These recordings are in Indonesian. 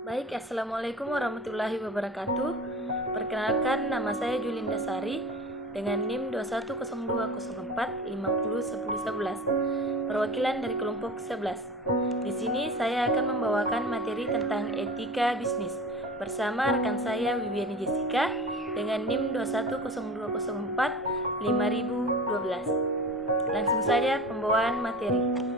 Baik, Assalamualaikum warahmatullahi wabarakatuh. Perkenalkan, nama saya Julinda Sari dengan NIM 210204501011, perwakilan dari kelompok 11. Di sini saya akan membawakan materi tentang etika bisnis bersama rekan saya Wibiani Jessica dengan NIM 2102045012. Langsung saja pembawaan materi.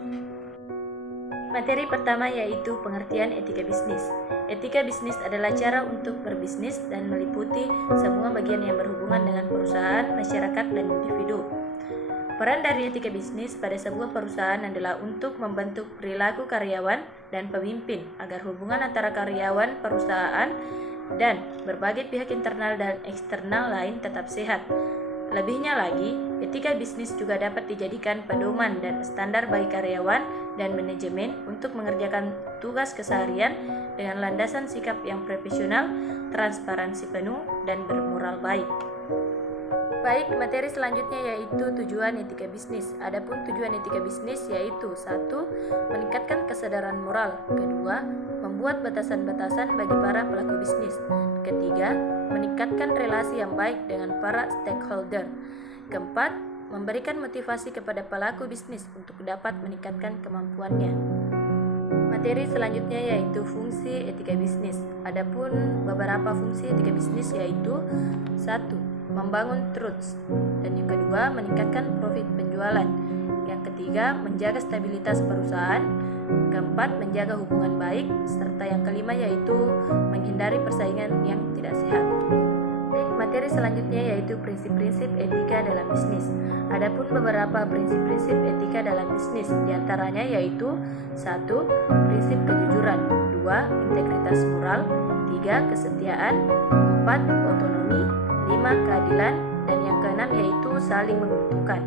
Materi pertama yaitu pengertian etika bisnis. Etika bisnis adalah cara untuk berbisnis dan meliputi semua bagian yang berhubungan dengan perusahaan, masyarakat, dan individu. Peran dari etika bisnis pada sebuah perusahaan adalah untuk membentuk perilaku karyawan dan pemimpin agar hubungan antara karyawan, perusahaan, dan berbagai pihak internal dan eksternal lain tetap sehat. Lebihnya lagi, etika bisnis juga dapat dijadikan pedoman dan standar bagi karyawan dan manajemen untuk mengerjakan tugas keseharian dengan landasan sikap yang profesional, transparansi penuh, dan bermoral baik. Baik, materi selanjutnya yaitu tujuan etika bisnis. Adapun tujuan etika bisnis yaitu 1. Meningkatkan kesadaran moral. 2. Membuat batasan-batasan bagi para pelaku bisnis. 3. Meningkatkan relasi yang baik dengan para stakeholder. 4. Memberikan motivasi kepada pelaku bisnis untuk dapat meningkatkan kemampuannya. Materi selanjutnya yaitu fungsi etika bisnis. Adapun beberapa fungsi etika bisnis yaitu 1. Membangun trust, dan yang kedua meningkatkan profit penjualan, yang ketiga menjaga stabilitas perusahaan, keempat menjaga hubungan baik, serta yang kelima yaitu menghindari persaingan yang tidak sehat. Materi selanjutnya yaitu prinsip-prinsip etika dalam bisnis. Adapun beberapa prinsip-prinsip etika dalam bisnis diantaranya yaitu 1. Prinsip kejujuran, 2. Integritas moral, 3. Kesetiaan, 4. Otonomi, 5. Keadilan, dan yang keenam yaitu saling menguntungkan.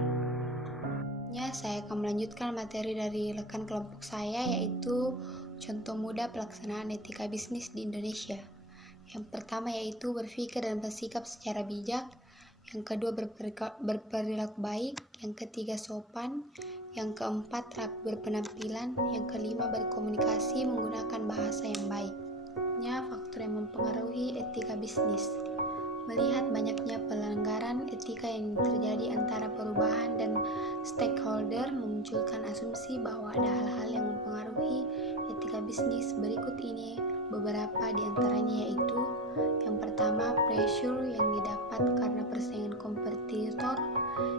Saya akan melanjutkan materi dari rekan kelompok saya yaitu contoh mudah pelaksanaan etika bisnis di Indonesia. Yang pertama yaitu berpikir dan bersikap secara bijak, yang kedua berperilaku baik, yang ketiga sopan, yang keempat rapi berpenampilan, yang kelima berkomunikasi menggunakan bahasa yang baik. Faktor yang mempengaruhi etika bisnis. Melihat banyaknya pelanggaran etika yang terjadi antara perubahan dan stakeholder memunculkan asumsi bahwa ada hal-hal yang mempengaruhi etika bisnis. Berikut ini beberapa di antaranya yaitu yang pertama pressure yang didapat karena persaingan kompetitor,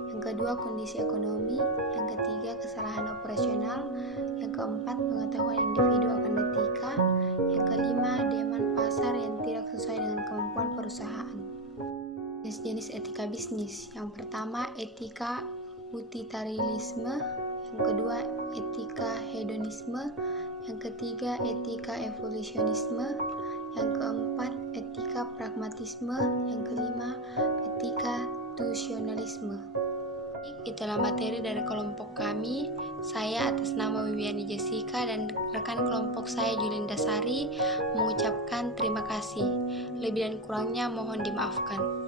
yang kedua kondisi ekonomi, yang ketiga kesalahan operasional, yang keempat pengetahuan individu akan etika, yang kelima demand pasar yang tidak sesuai dengan kemampuan perusahaan. Jenis etika bisnis. Yang pertama etika utilitarisme, yang kedua etika hedonisme, yang ketiga etika evolusionisme, yang keempat etika pragmatisme, yang kelima etika tusionalisme. Itulah materi dari kelompok kami. Saya atas nama Wibiani Jessica dan rekan kelompok saya Julinda Sari mengucapkan terima kasih. Lebih dan kurangnya mohon dimaafkan.